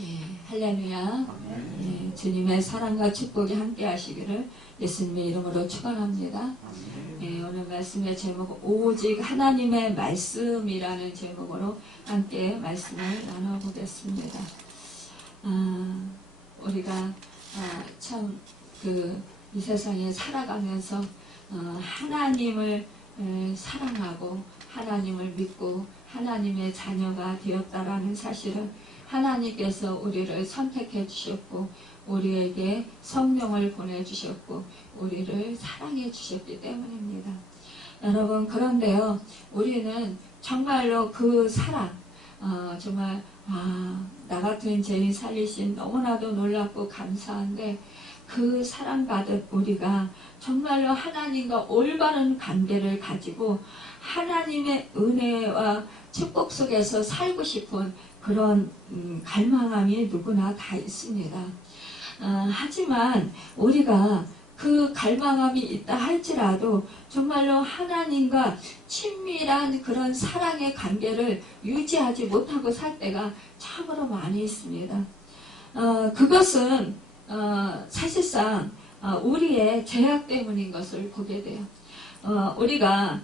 예, 할렐루야. 예, 주님의 사랑과 축복이 함께 하시기를 예수님의 이름으로 축원합니다. 예, 오늘 말씀의 제목은 오직 하나님의 말씀이라는 제목으로 함께 말씀을 나눠보겠습니다. 우리가 참 이 세상에 살아가면서 하나님을 사랑하고 하나님을 믿고 하나님의 자녀가 되었다라는 사실은 하나님께서 우리를 선택해 주셨고 우리에게 성령을 보내주셨고 우리를 사랑해 주셨기 때문입니다. 여러분, 그런데요, 우리는 정말로 그 사랑, 정말 나 같은 죄인 살리신 너무나도 놀랍고 감사한데 그 사랑받은 우리가 정말로 하나님과 올바른 관계를 가지고 하나님의 은혜와 축복 속에서 살고 싶은 그런 갈망함이 누구나 다 있습니다. 하지만 우리가 그 갈망함이 있다 할지라도 정말로 하나님과 친밀한 그런 사랑의 관계를 유지하지 못하고 살 때가 참으로 많이 있습니다. 그것은 사실상 우리의 죄악 때문인 것을 보게 돼요. 우리가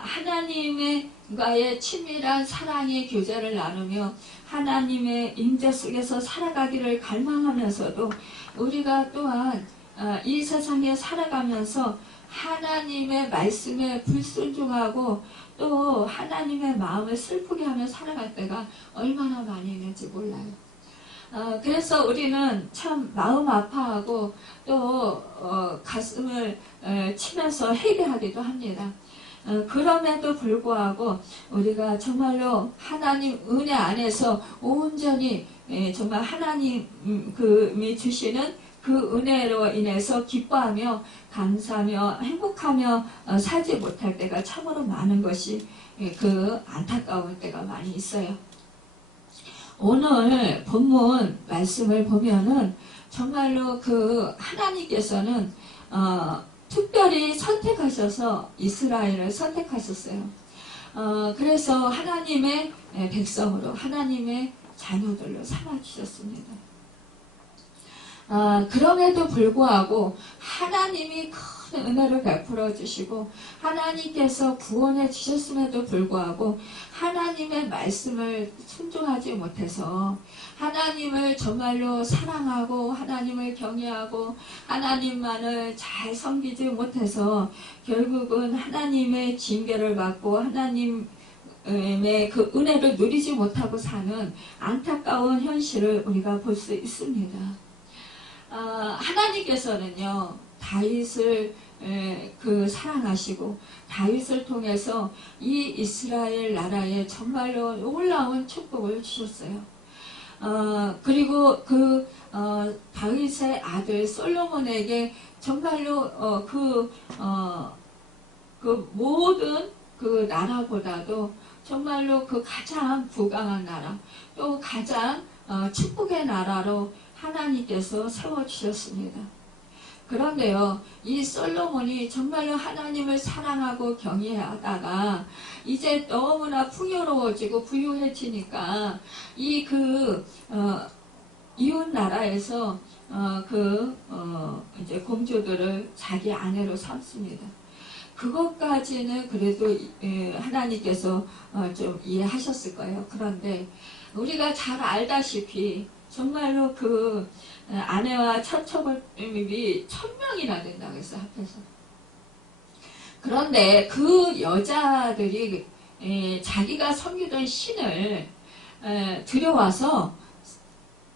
하나님과의 친밀한 사랑의 교제를 나누며 하나님의 임재 속에서 살아가기를 갈망하면서도 우리가 또한 이 세상에 살아가면서 하나님의 말씀에 불순종하고 또 하나님의 마음을 슬프게 하며 살아갈 때가 얼마나 많이 있는지 몰라요. 그래서 우리는 참 마음 아파하고 또 가슴을 치면서 회개하기도 합니다. 그럼에도 불구하고 우리가 정말로 하나님 은혜 안에서 온전히 정말 하나님이 주시는 그 은혜로 인해서 기뻐하며 감사하며 행복하며 살지 못할 때가 참으로 많은 것이 그 안타까운 때가 많이 있어요. 오늘 본문 말씀을 보면은 정말로 그 하나님께서는 특별히 선택하셔서 이스라엘을 선택하셨어요. 그래서 하나님의 백성으로 하나님의 자녀들로 삼아주셨습니다. 그럼에도 불구하고 하나님이 큰 은혜를 베풀어 주시고 하나님께서 구원해 주셨음에도 불구하고 하나님의 말씀을 순종하지 못해서 하나님을 정말로 사랑하고 하나님을 경외하고 하나님만을 잘 섬기지 못해서 결국은 하나님의 징계를 받고 하나님의 그 은혜를 누리지 못하고 사는 안타까운 현실을 우리가 볼 수 있습니다. 하나님께서는요, 다윗을 사랑하시고 다윗을 통해서 이 이스라엘 나라에 정말로 놀라운 축복을 주셨어요. 그리고 다윗의 아들 솔로몬에게 정말로 그 모든 그 나라보다도 정말로 그 가장 부강한 나라, 또 가장 축복의 나라로 하나님께서 세워주셨습니다. 그런데요, 이 솔로몬이 정말로 하나님을 사랑하고 경외하다가 이제 너무나 풍요로워지고 부유해지니까 이웃 나라에서 이제 공주들을 자기 아내로 삼습니다. 그것까지는 그래도 하나님께서 좀 이해하셨을 거예요. 그런데 우리가 잘 알다시피 정말로 그 아내와 처첩이 1000명이나 된다고 했어요, 합해서. 그런데 그 여자들이 자기가 섬기던 신을 들여와서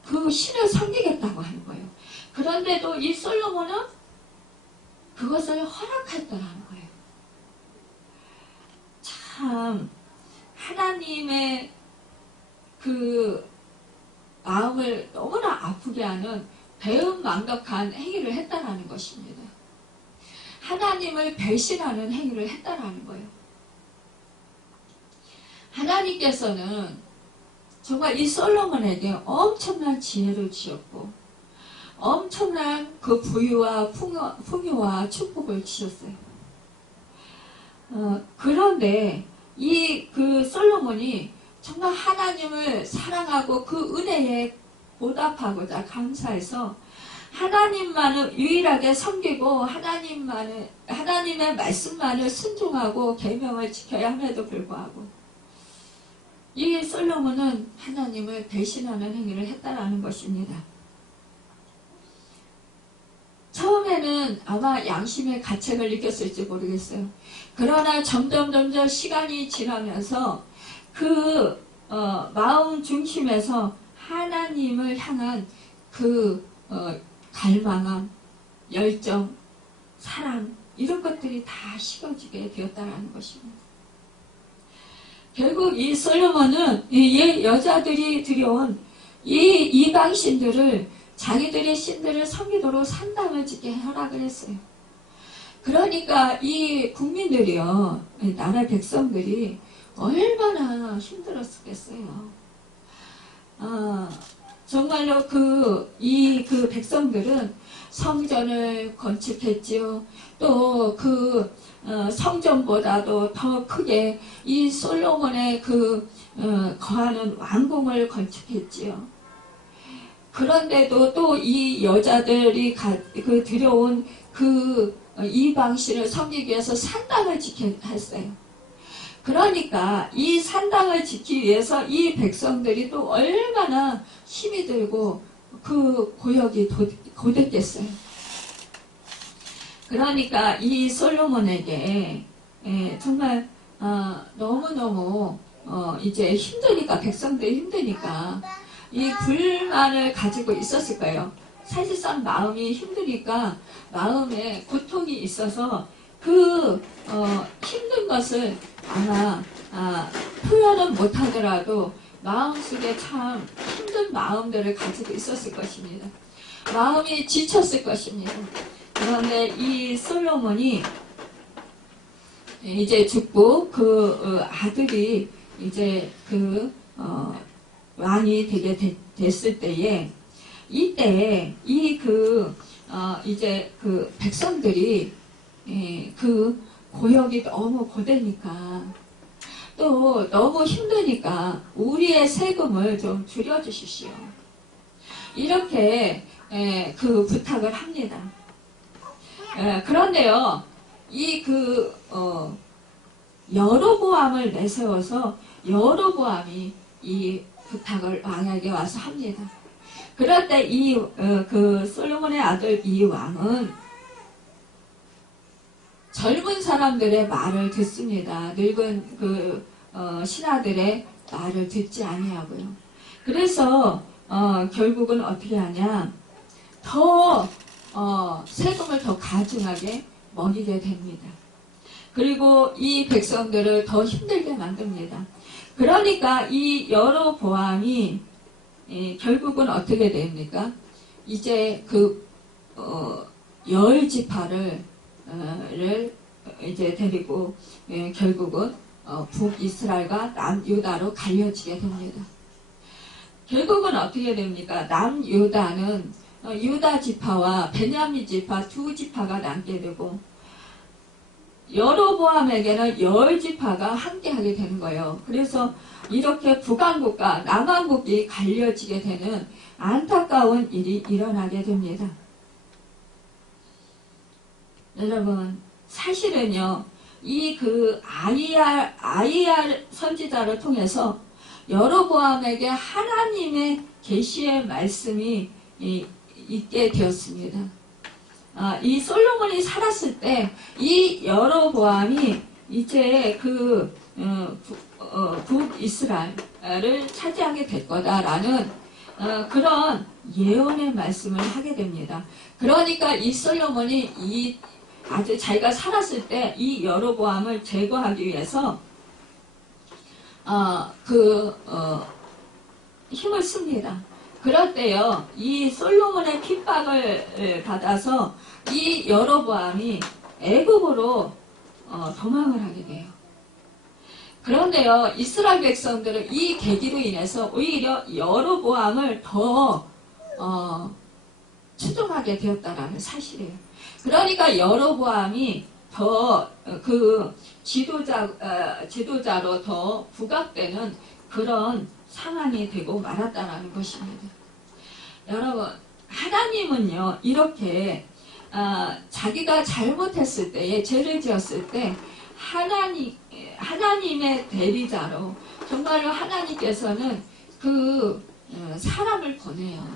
그 신을 섬기겠다고 하는 거예요. 그런데도 이 솔로몬은 그것을 허락했더라는 거예요. 참 하나님의 그 마음을 너무나 아프게 하는 배은망덕한 행위를 했다라는 것입니다. 하나님을 배신하는 행위를 했다라는 거예요. 하나님께서는 정말 이 솔로몬에게 엄청난 지혜를 주셨고 엄청난 그 부유와 풍요와 축복을 주셨어요. 그런데 이 그 솔로몬이 정말 하나님을 사랑하고 그 은혜에 보답하고자 감사해서 하나님만을 유일하게 섬기고 하나님의 말씀만을 순종하고 계명을 지켜야 함에도 불구하고 이 솔로몬은 하나님을 배신하는 행위를 했다라는 것입니다. 처음에는 아마 양심의 가책을 느꼈을지 모르겠어요. 그러나 점점 시간이 지나면서 그 마음 중심에서 하나님을 향한 그 갈망함, 열정, 사랑 이런 것들이 다 식어지게 되었다는 것입니다. 결국 이 솔로몬은 이 여자들이 들여온 이 이방신들을 자기들의 신들을 섬기도록 산당을 짓게 허락을 했어요. 그러니까 이 국민들이요, 나라 백성들이 얼마나 힘들었겠어요. 정말로 그 백성들은 성전을 건축했지요. 또 성전보다도 더 크게 이 솔로몬의 거하는 왕궁을 건축했지요. 그런데도 또 이 여자들이 들여온 이방신을 섬기기 위해서 산당을 지켜야 했어요. 그러니까 이 산당을 지키기 위해서 이 백성들이 또 얼마나 힘이 들고 그 고역이 고됐겠어요. 그러니까 이 솔로몬에게 정말 너무너무 이제 힘드니까, 백성들이 힘드니까 이 불만을 가지고 있었을 거예요. 사실상 마음이 힘드니까 마음에 고통이 있어서 힘든 것을 아마 표현은 못하더라도 마음속에 참 힘든 마음들을 가지고 있었을 것입니다. 마음이 지쳤을 것입니다. 그런데 이 솔로몬이 이제 죽고 아들이 이제 왕이 되게 됐을 때에 이때 이제 백성들이 고역이 너무 고되니까 또 너무 힘드니까 우리의 세금을 좀 줄여주십시오. 이렇게 부탁을 합니다. 그런데요, 여로보암을 내세워서 여로보암이 이 부탁을 왕에게 와서 합니다. 그럴 때 솔로몬의 아들 이 왕은 젊은 사람들의 말을 듣습니다. 늙은 신하들의 말을 듣지 아니하고요. 그래서 결국은 어떻게 하냐, 세금을 더 가증하게 먹이게 됩니다. 그리고 이 백성들을 더 힘들게 만듭니다. 그러니까 이 여로보암이 결국은 어떻게 됩니까? 이제 열 지파를 이제 데리고 결국은 북이스라엘과 남유다로 갈려지게 됩니다. 결국은 어떻게 됩니까? 남유다는 유다 지파와 베냐민 지파 두 지파가 남게 되고 여로보암에게는 열 지파가 함께하게 되는 거예요. 그래서 이렇게 북왕국과 남왕국이 갈려지게 되는 안타까운 일이 일어나게 됩니다. 여러분, 사실은요, 아이알 선지자를 통해서 여로보암에게 하나님의 계시의 말씀이 있게 되었습니다. 이 솔로몬이 살았을 때 이 여로보암이 이제 북이스라엘을 차지하게 될 거다라는 그런 예언의 말씀을 하게 됩니다. 그러니까 이 솔로몬이 아주 자기가 살았을 때 이 여로보암을 제거하기 위해서 힘을 씁니다. 그럴 때요, 이 솔로몬의 핍박을 받아서 이 여로보암이 애굽으로 도망을 하게 돼요. 그런데요, 이스라엘 백성들은 이 계기로 인해서 오히려 여로보암을 더 추종하게 되었다라는 사실이에요. 그러니까 여로보암이 더 지도자로 더 부각되는 그런 상황이 되고 말았다라는 것입니다. 여러분, 하나님은요, 이렇게 자기가 잘못했을 때에, 죄를 지었을 때 하나님의 대리자로 정말로 하나님께서는 그 사람을 보내요.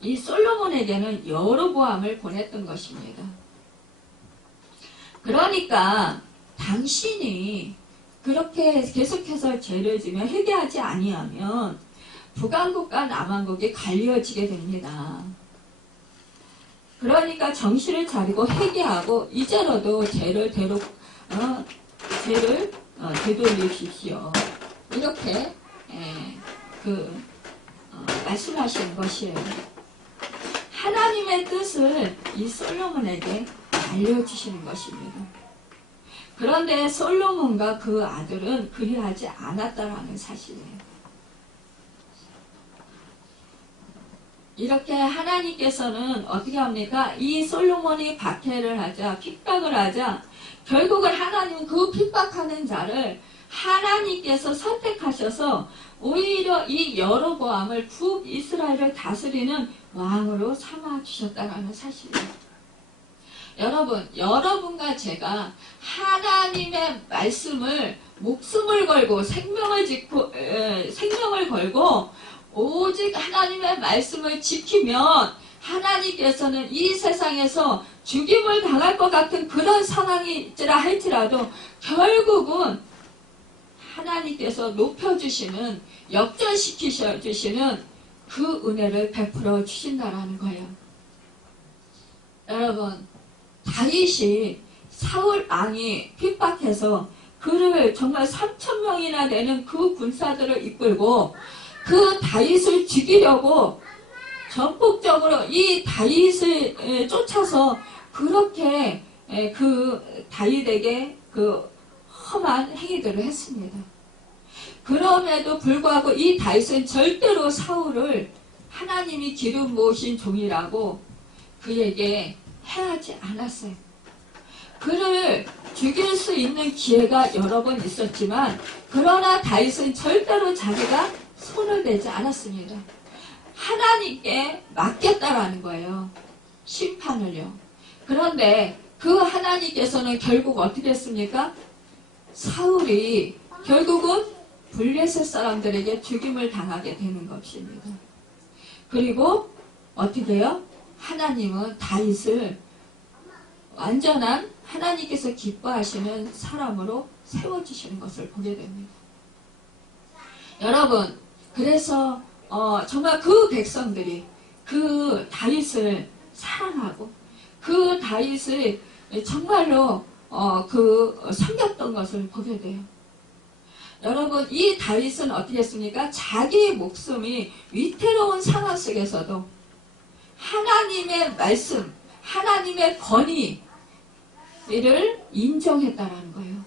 이 솔로몬에게는 여로보암을 보냈던 것입니다. 그러니까 당신이 그렇게 계속해서 죄를 지며 회개하지 아니하면 북왕국과 남왕국이 갈려지게 됩니다. 그러니까 정신을 차리고 회개하고 이제라도 죄를 되돌리십시오. 이렇게 말씀하시는 것이에요. 하나님의 뜻을 이 솔로몬에게 알려주시는 것입니다. 그런데 솔로몬과 그 아들은 그리하지 않았다라는 사실이에요. 이렇게 하나님께서는 어떻게 합니까? 이 솔로몬이 박해를 하자, 핍박을 하자, 결국은 하나님은 그 핍박하는 자를 하나님께서 선택하셔서 오히려 이 여로보암을 북이스라엘을 다스리는 왕으로 삼아주셨다는 사실이에요. 여러분, 여러분과 제가 하나님의 말씀을 목숨을 걸고 생명을 걸고 오직 하나님의 말씀을 지키면 하나님께서는 이 세상에서 죽임을 당할 것 같은 그런 상황이 있지라 할지라도 결국은 하나님께서 높여주시는, 역전시키셔주시는 그 은혜를 베풀어 주신다라는 거예요. 여러분, 다윗이 사울 왕이 핍박해서 그를 정말 3,000명이나 되는 그 군사들을 이끌고 그 다윗을 죽이려고 전폭적으로 이 다윗을 쫓아서 그렇게 그 다윗에게 그 험한 행위들을 했습니다. 그럼에도 불구하고 이 다윗은 절대로 사울을 하나님이 기름 모으신 종이라고 그에게 해하지 않았어요. 그를 죽일 수 있는 기회가 여러 번 있었지만 그러나 다윗은 절대로 자기가 손을 대지 않았습니다. 하나님께 맡겼다라는 거예요. 심판을요. 그런데 그 하나님께서는 결국 어떻게 했습니까? 사울이 결국은 블레셋 사람들에게 죽임을 당하게 되는 것입니다. 그리고 어떻게 해요? 하나님은 다윗을 완전한 하나님께서 기뻐하시는 사람으로 세워주시는 것을 보게 됩니다. 여러분, 그래서 정말 그 백성들이 그 다윗을 사랑하고 그 다윗을 정말로 섬겼던 것을 보게 돼요. 여러분, 이 다윗은 어떻게 했습니까? 자기 목숨이 위태로운 상황 속에서도 하나님의 말씀, 하나님의 권위를 인정했다라는 거예요.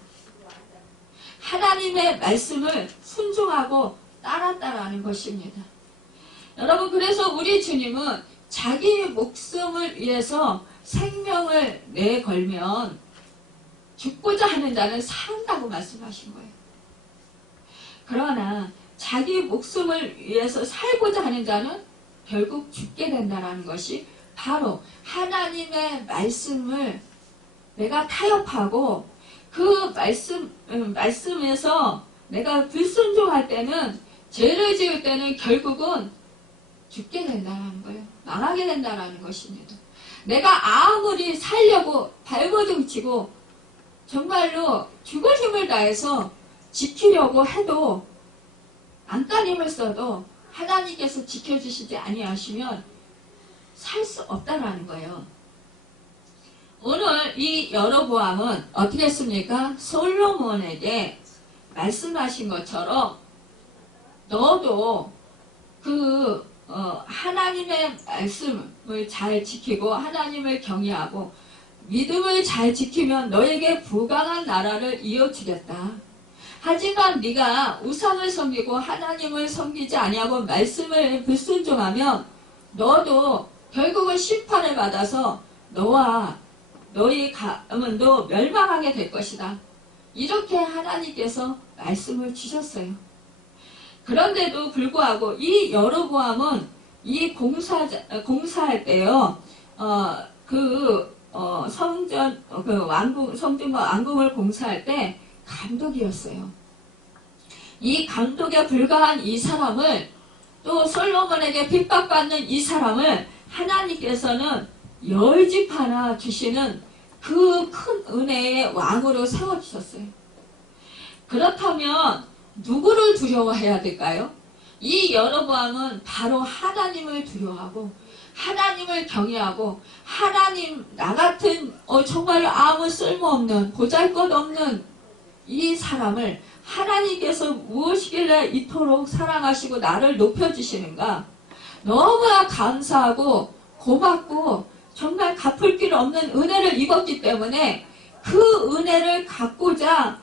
하나님의 말씀을 순종하고 따랐다라는 것입니다. 여러분, 그래서 우리 주님은 자기 목숨을 위해서 생명을 내걸면 죽고자 하는 자는 산다고 말씀하신 거예요. 그러나 자기 목숨을 위해서 살고자 하는 자는 결국 죽게 된다는 것이 바로 하나님의 말씀을 내가 타협하고 그 말씀에서 내가 불순종할 때는, 죄를 지을 때는 결국은 죽게 된다는 거예요. 망하게 된다는 것입니다. 내가 아무리 살려고 발버둥치고 정말로 죽을 힘을 다해서 지키려고 해도 안간힘을 써도 하나님께서 지켜주시지 아니하시면 살 수 없다라는 거예요. 오늘 이 여로보암은 어떻게 했습니까? 솔로몬에게 말씀하신 것처럼 너도 하나님의 말씀을 잘 지키고 하나님을 경외하고 믿음을 잘 지키면 너에게 부강한 나라를 이어주겠다. 하지만 네가 우상을 섬기고 하나님을 섬기지 아니하고 말씀을 불순종하면 너도 결국은 심판을 받아서 너와 너희 가문도 멸망하게 될 것이다. 이렇게 하나님께서 말씀을 주셨어요. 그런데도 불구하고 이 여로보암은 이 공사할 때요, 성전, 성전과 왕궁을 공사할 때 감독이었어요. 이 감독에 불과한 이 사람을, 또 솔로몬에게 핍박받는 이 사람을 하나님께서는 10집 하나 주시는 그 큰 은혜의 왕으로 세워주셨어요. 그렇다면 누구를 두려워해야 될까요? 이 여로보암은 바로 하나님을 두려워하고 하나님을 경외하고 하나님 나 같은 정말 아무 쓸모없는 보잘것없는 이 사람을 하나님께서 무엇이길래 이토록 사랑하시고 나를 높여주시는가, 너무나 감사하고 고맙고 정말 갚을 길 없는 은혜를 입었기 때문에 그 은혜를 갖고자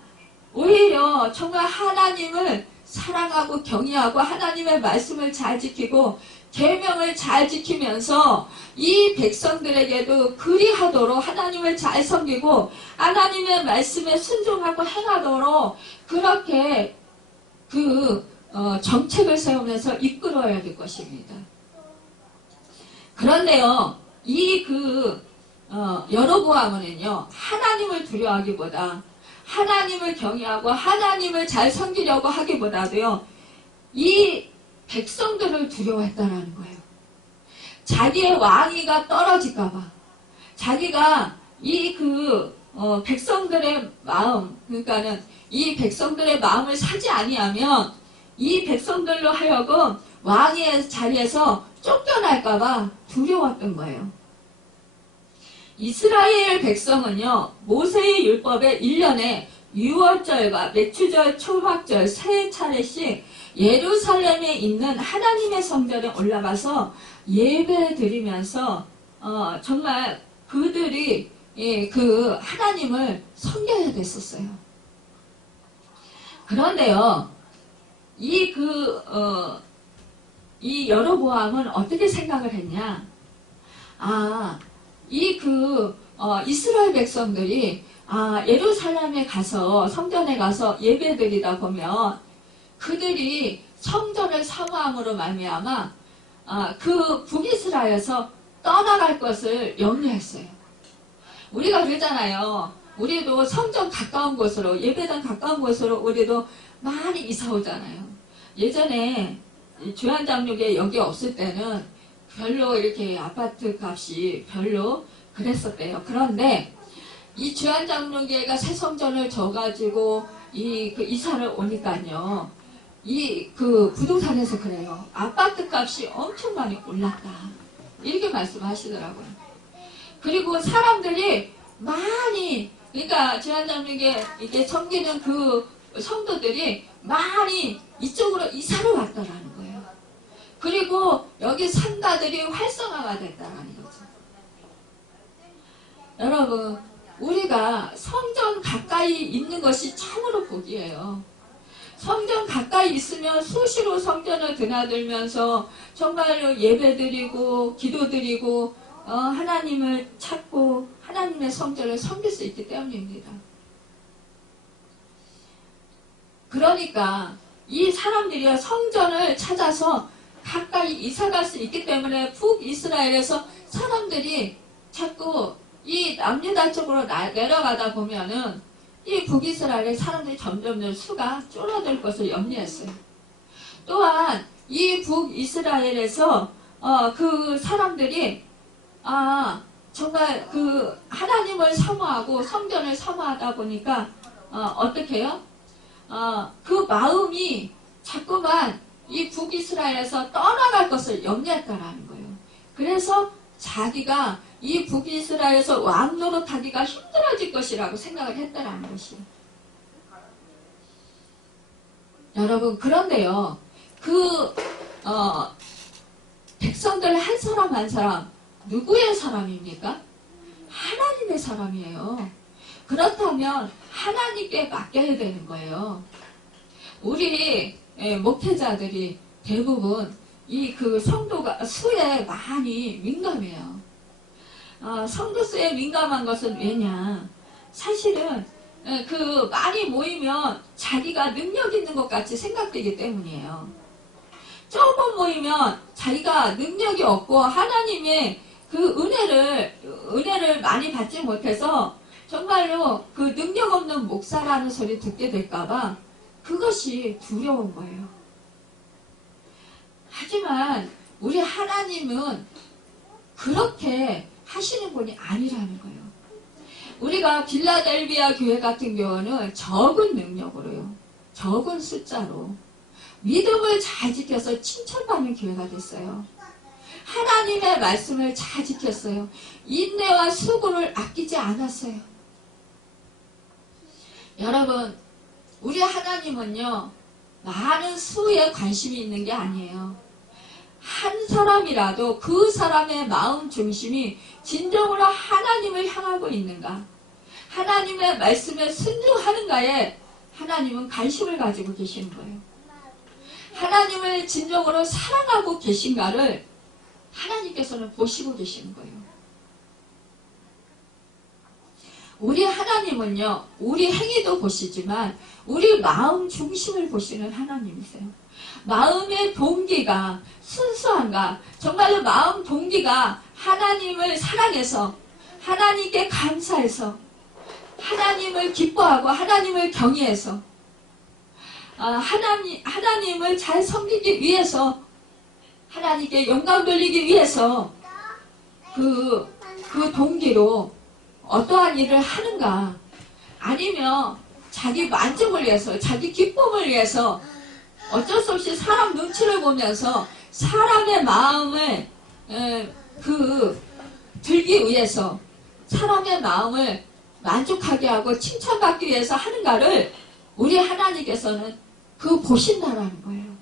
오히려 정말 하나님을 사랑하고 경외하고 하나님의 말씀을 잘 지키고 계명을 잘 지키면서 이 백성들에게도 그리하도록 하나님을 잘 섬기고 하나님의 말씀에 순종하고 행하도록 그렇게 정책을 세우면서 이끌어야 될 것입니다. 그런데요, 여로보암은요, 하나님을 두려워하기보다 하나님을 경외하고 하나님을 잘 섬기려고 하기보다도요, 이 백성들을 두려워했다라는 거예요. 자기의 왕위가 떨어질까봐, 자기가 백성들의 마음, 그러니까는 이 백성들의 마음을 사지 아니하면 이 백성들로 하여금 왕의 자리에서 쫓겨날까봐 두려웠던 거예요. 이스라엘 백성은요, 모세의 율법에 1년에 유월절과 매추절, 초막절 3차례씩 예루살렘에 있는 하나님의 성전에 올라가서 예배 드리면서 정말 그들이 하나님을 섬겨야 됐었어요. 그런데요, 이 여로보암은 어떻게 생각을 했냐? 이스라엘 백성들이 예루살렘에 가서 성전에 가서 예배드리다 보면 그들이 성전을 사모함으로 말미암아 그 북이스라엘에서 떠나갈 것을 염려했어요. 우리가 그러잖아요. 우리도 성전 가까운 곳으로, 예배당 가까운 곳으로 우리도 많이 이사 오잖아요. 예전에 주한장로교회 여기 없을 때는 별로 이렇게 아파트 값이 별로 그랬었대요. 그런데 이 주한장로교회가 새 성전을 져가지고 이사를 오니까요, 부동산에서 그래요. 아파트 값이 엄청 많이 올랐다, 이렇게 말씀하시더라고요. 그리고 사람들이 많이, 그러니까 주한장로교회 이게 섬기는 그 성도들이 많이 이쪽으로 이사를 왔다라는 거예요. 그리고 여기 산가들이 활성화가 됐다라는 거죠. 여러분, 우리가 성전 가까이 있는 것이 참으로 복이에요. 성전 가까이 있으면 수시로 성전을 드나들면서 정말로 예배드리고 기도드리고 하나님을 찾고 하나님의 성전을 섬길 수 있기 때문입니다. 그러니까 이 사람들이 성전을 찾아서 가까이 이사갈 수 있기 때문에 북이스라엘에서 사람들이 자꾸 이 남유다 쪽으로 내려가다 보면은 이 북이스라엘의 사람들이 점점 수가 줄어들 것을 염려했어요. 또한 이 북이스라엘에서 그 사람들이 정말 하나님을 사모하고 성전을 사모하다 보니까 어떻게 해요? 그 마음이 자꾸만 이 북이스라엘에서 떠나갈 것을 염려했다라는 거예요. 그래서 자기가 이 북이스라엘에서 왕 노릇하기가 힘들어질 것이라고 생각을 했다라는 것이에요. 여러분, 그런데요, 백성들 한 사람 한 사람 누구의 사람입니까? 하나님의 사람이에요. 그렇다면 하나님께 맡겨야 되는 거예요. 우리 목회자들이 대부분 성도가 수에 많이 민감해요. 성도 수에 민감한 것은 왜냐? 사실은 많이 모이면 자기가 능력 있는 것 같이 생각되기 때문이에요. 조금 모이면 자기가 능력이 없고 하나님의 그 은혜를 많이 받지 못해서 정말로 그 능력 없는 목사라는 소리 듣게 될까봐 그것이 두려운 거예요. 하지만 우리 하나님은 그렇게 하시는 분이 아니라는 거예요. 우리가 빌라델비아 교회 같은 경우는 적은 능력으로요, 적은 숫자로 믿음을 잘 지켜서 칭찬받는 교회가 됐어요. 하나님의 말씀을 잘 지켰어요. 인내와 수고를 아끼지 않았어요. 여러분, 우리 하나님은요, 많은 수에 관심이 있는 게 아니에요. 한 사람이라도 그 사람의 마음 중심이 진정으로 하나님을 향하고 있는가, 하나님의 말씀에 순종하는가에 하나님은 관심을 가지고 계시는 거예요. 하나님을 진정으로 사랑하고 계신가를 하나님께서는 보시고 계시는 거예요. 우리 하나님은요, 우리 행위도 보시지만 우리 마음 중심을 보시는 하나님이세요. 마음의 동기가 순수한가, 정말로 마음 동기가 하나님을 사랑해서, 하나님께 감사해서, 하나님을 기뻐하고 하나님을 경외해서, 하나님을 잘 섬기기 위해서, 하나님께 영광 돌리기 위해서 그 동기로 어떠한 일을 하는가, 아니면 자기 만족을 위해서, 자기 기쁨을 위해서 어쩔 수 없이 사람 눈치를 보면서 사람의 마음을 들기 위해서, 사람의 마음을 만족하게 하고 칭찬받기 위해서 하는가를 우리 하나님께서는 보신다라는 거예요.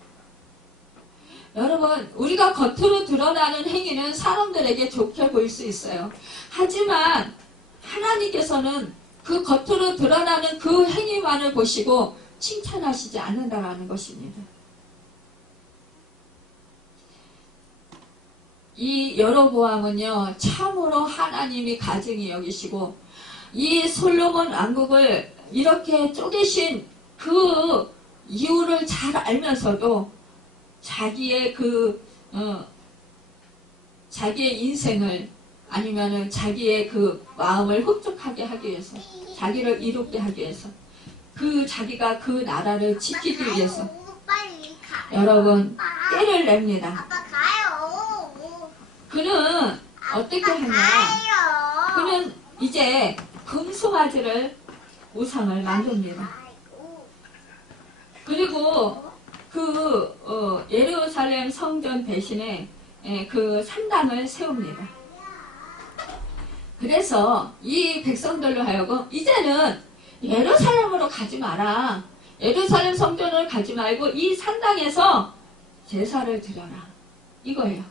여러분, 우리가 겉으로 드러나는 행위는 사람들에게 좋게 보일 수 있어요. 하지만 하나님께서는 그 겉으로 드러나는 그 행위만을 보시고 칭찬하시지 않는다라는 것입니다. 이 여로보암은요, 참으로 하나님이 가증히 여기시고 이 솔로몬 왕국을 이렇게 쪼개신 그 이유를 잘 알면서도 자기의 자기의 인생을, 아니면은 자기의 마음을 흡족하게 하기 위해서, 자기를 이롭게 하기 위해서, 자기가 그 나라를 지키기 위해서 여러분 떼를 냅니다. 그는 어떻게 하냐, 그는 이제 금송아지를 우상을 만듭니다. 그리고 예루살렘 성전 대신에 산당을 세웁니다. 그래서 이 백성들로 하여금 이제는 예루살렘으로 가지 마라, 예루살렘 성전을 가지 말고 이 산당에서 제사를 드려라, 이거예요.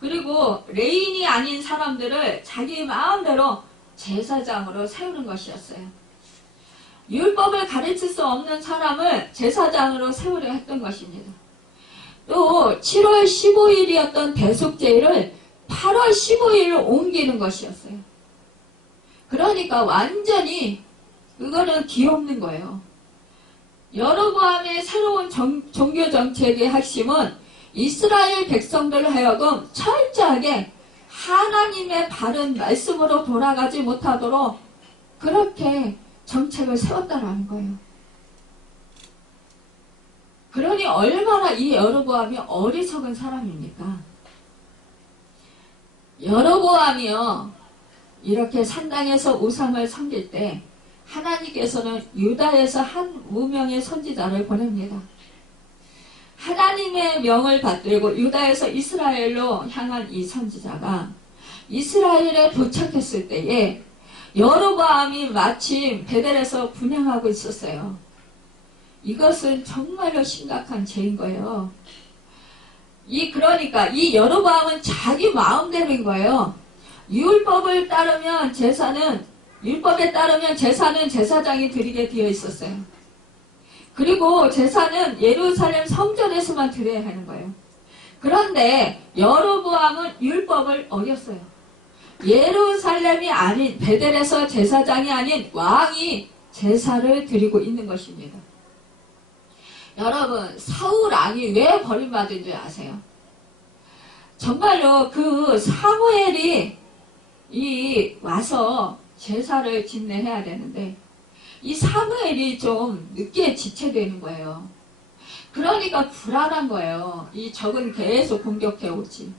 그리고 레인이 아닌 사람들을 자기 마음대로 제사장으로 세우는 것이었어요. 율법을 가르칠 수 없는 사람을 제사장으로 세우려 했던 것입니다. 또 7월 15일이었던 대속제일을 8월 15일로 옮기는 것이었어요. 그러니까 완전히 그거는 기없는 거예요. 여로보암의 새로운 종교 정책의 핵심은 이스라엘 백성들 하여금 철저하게 하나님의 바른 말씀으로 돌아가지 못하도록 그렇게 정책을 세웠다라는 거예요. 그러니 얼마나 이 여로보암이 어리석은 사람입니까? 여로보암이요, 이렇게 산당에서 우상을 섬길 때 하나님께서는 유다에서 한 무명의 선지자를 보냅니다. 하나님의 명을 받들고 유다에서 이스라엘로 향한 이 선지자가 이스라엘에 도착했을 때에 여로보암이 마침 베델에서 분향하고 있었어요. 이것은 정말로 심각한 죄인 거예요. 그러니까 이 여로보암은 자기 마음대로인 거예요. 율법에 따르면 제사는 제사장이 드리게 되어 있었어요. 그리고 제사는 예루살렘 성전에서만 드려야 하는 거예요. 그런데 여로보암은 율법을 어겼어요. 예루살렘이 아닌, 베델에서 제사장이 아닌 왕이 제사를 드리고 있는 것입니다. 여러분, 사울 왕이 왜 버림받은 줄 아세요? 정말로 그 사무엘이 와서 제사를 집례해야 되는데 이 사무엘이 좀 늦게 지체되는 거예요. 그러니까 불안한 거예요. 이 적은 계속 공격해 오지.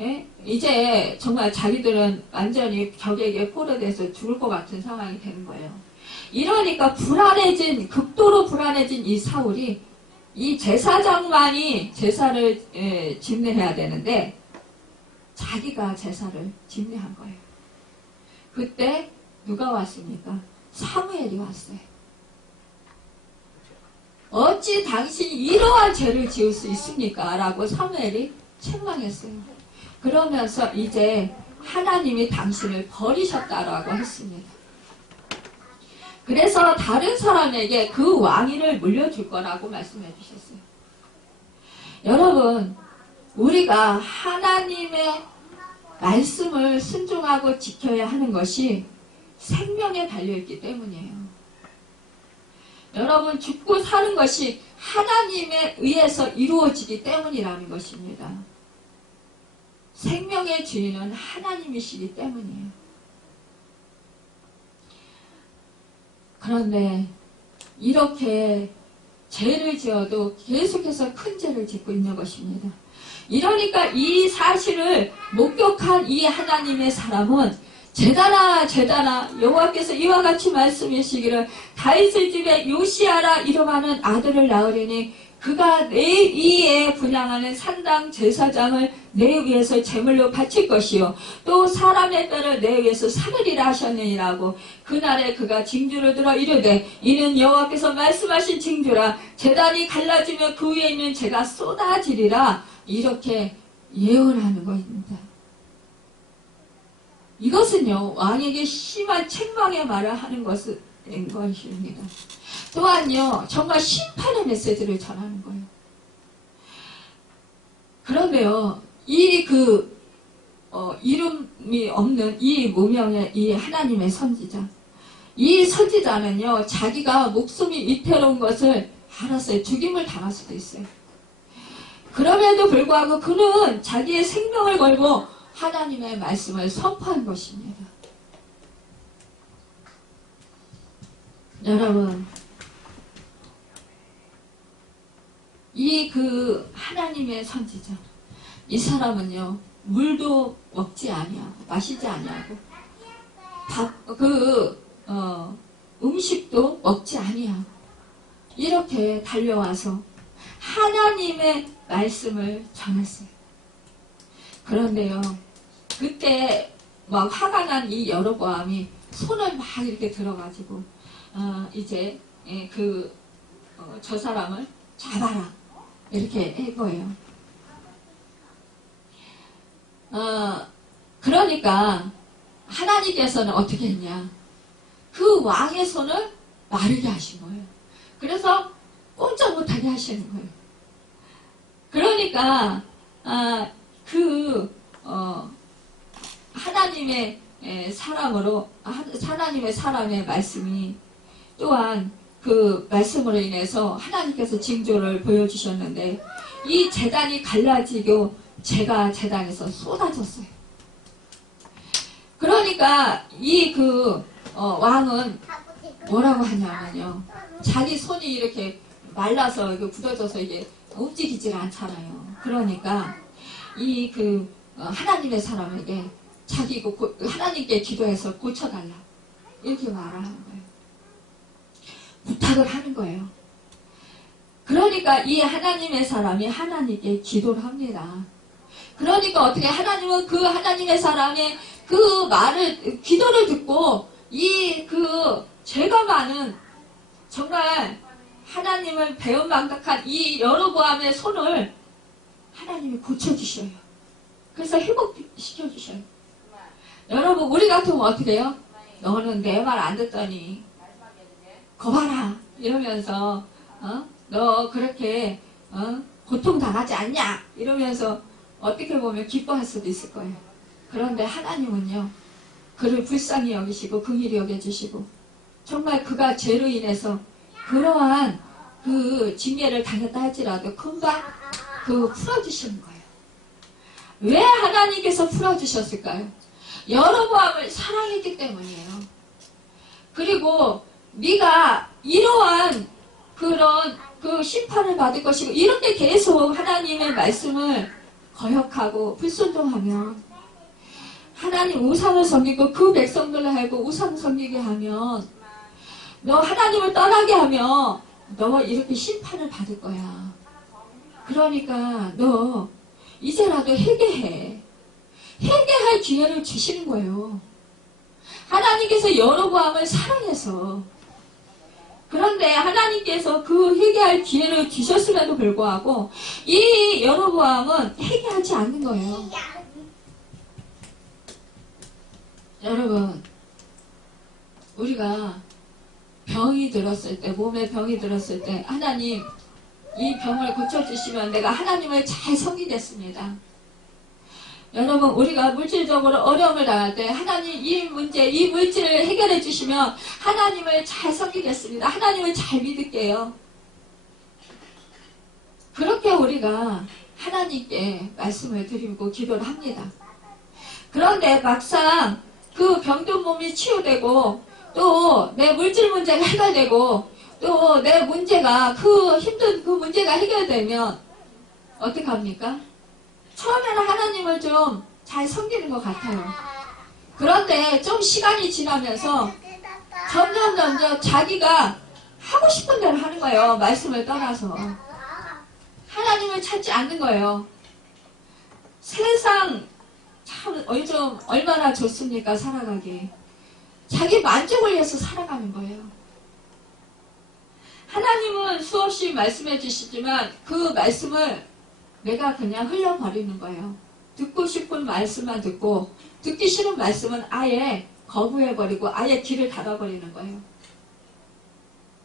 예? 이제 정말 자기들은 완전히 적에게 포로돼서 죽을 것 같은 상황이 되는 거예요. 이러니까 극도로 불안해진 이 사울이 이 제사장만이 제사를 집례해야 되는데 자기가 제사를 집례한 거예요. 그때 누가 왔습니까? 사무엘이 왔어요. 어찌 당신이 이러한 죄를 지을 수 있습니까? 라고 사무엘이 책망했어요. 그러면서 이제 하나님이 당신을 버리셨다라고 했습니다. 그래서 다른 사람에게 그 왕위를 물려줄 거라고 말씀해 주셨어요. 여러분, 우리가 하나님의 말씀을 순종하고 지켜야 하는 것이 생명에 달려있기 때문이에요. 여러분, 죽고 사는 것이 하나님에 의해서 이루어지기 때문이라는 것입니다. 생명의 주인은 하나님이시기 때문이에요. 그런데 이렇게 죄를 지어도 계속해서 큰 죄를 짓고 있는 것입니다. 이러니까 이 사실을 목격한 이 하나님의 사람은 제다나 여호와께서 이와 같이 말씀하시기를 다윗의 집에 요시아라 이름하는 아들을 낳으리니 그가 내 위에 분양하는 산당 제사장을 내 위에서 제물로 바칠 것이요 또 사람의 뼈를 내 위에서 삼으리라 하셨느니라고 그날에 그가 징조를 들어 이르되 이는 여호와께서 말씀하신 징조라 제단이 갈라지며 그 위에 있는 재가 쏟아지리라 이렇게 예언하는 것입니다. 이것은요 왕에게 심한 책망의 말을 하는 것인 것입니다. 또한요 정말 심판의 메시지를 전하는 거예요. 그런데요 이 이름이 없는 이 무명의 이 하나님의 선지자, 이 선지자는요 자기가 목숨이 위태로운 것을 알았어요. 죽임을 당할 수도 있어요. 그럼에도 불구하고 그는 자기의 생명을 걸고 하나님의 말씀을 선포한 것입니다. 여러분, 이 하나님의 선지자, 이 사람은요 물도 먹지 아니하고 마시지 아니하고 음식도 먹지 아니하고 이렇게 달려와서 하나님의 말씀을 전했어요. 그런데요 그때 막 화가 난 이 여로보암이 손을 막 이렇게 들어가지고 이제 저 사람을 잡아라 이렇게 한 거예요. 그러니까 하나님께서는 어떻게 했냐, 그 왕의 손을 마르게 하신 거예요. 그래서 꼼짝 못하게 하시는 거예요. 그러니까 하나님의 하나님의 사람의 말씀이 또한 그 말씀으로 인해서 하나님께서 징조를 보여주셨는데 이 제단이 갈라지고 재가 제단에서 쏟아졌어요. 그러니까 이 왕은 뭐라고 하냐면요, 자기 손이 이렇게 말라서 이게 굳어져서 이게 움직이질 않잖아요. 그러니까 하나님의 사람에게 하나님께 기도해서 고쳐달라 이렇게 말하는 거예요. 부탁을 하는 거예요. 그러니까 이 하나님의 사람이 하나님께 기도를 합니다. 그러니까 어떻게 하나님은 그 하나님의 사람의 그 기도를 듣고 죄가 많은 정말 하나님을 배은망덕한 이 여로보암의 손을 하나님이 고쳐주셔요. 그래서 회복시켜주셔요. 여러분, 우리 같으면 어떻게 해요? 너는 내 말 안 듣더니 거봐라 이러면서 너 그렇게 고통당하지 않냐 이러면서 어떻게 보면 기뻐할 수도 있을 거예요. 그런데 하나님은요 그를 불쌍히 여기시고 긍휼히 여겨주시고 정말 그가 죄로 인해서 그러한 징계를 당했다 할지라도 금방 풀어주시는 거예요. 왜 하나님께서 풀어주셨을까요? 여로보암을 사랑했기 때문이에요. 그리고 네가 이러한 그런 그 심판을 받을 것이고 이렇게 계속 하나님의 말씀을 거역하고 불순종하면 하나님 우상을 섬기고 그 백성들을 알고 우상을 섬기게 하면 너 하나님을 떠나게 하면 너 이렇게 심판을 받을 거야. 그러니까 너 이제라도 회개해. 회개할 기회를 주시는 거예요. 하나님께서 여로보암을 사랑해서. 그런데 하나님께서 그 회개할 기회를 주셨음에도 불구하고 이 여로보암은 회개하지 않는 거예요. 여러분, 우리가 병이 들었을 때, 몸에 병이 들었을 때 하나님 이 병을 고쳐주시면 내가 하나님을 잘 섬기겠습니다. 여러분, 우리가 물질적으로 어려움을 당할 때 하나님 이 문제, 이 물질을 해결해 주시면 하나님을 잘 섬기겠습니다. 하나님을 잘 믿을게요. 그렇게 우리가 하나님께 말씀을 드리고 기도를 합니다. 그런데 막상 그 병든 몸이 치유되고 또 내 물질 문제가 해결되고 또 내 문제가 그 힘든 그 문제가 해결되면 어떡합니까? 처음에는 하나님을 좀 잘 섬기는 것 같아요. 그런데 좀 시간이 지나면서 점점 자기가 하고 싶은 대로 하는 거예요. 말씀을 떠나서. 하나님을 찾지 않는 거예요. 세상 참 요즘 얼마나 좋습니까? 살아가기. 자기 만족을 위해서 살아가는 거예요. 하나님은 수없이 말씀해 주시지만 그 말씀을 내가 그냥 흘려버리는 거예요. 듣고 싶은 말씀만 듣고 듣기 싫은 말씀은 아예 거부해버리고 아예 귀를 닫아버리는 거예요.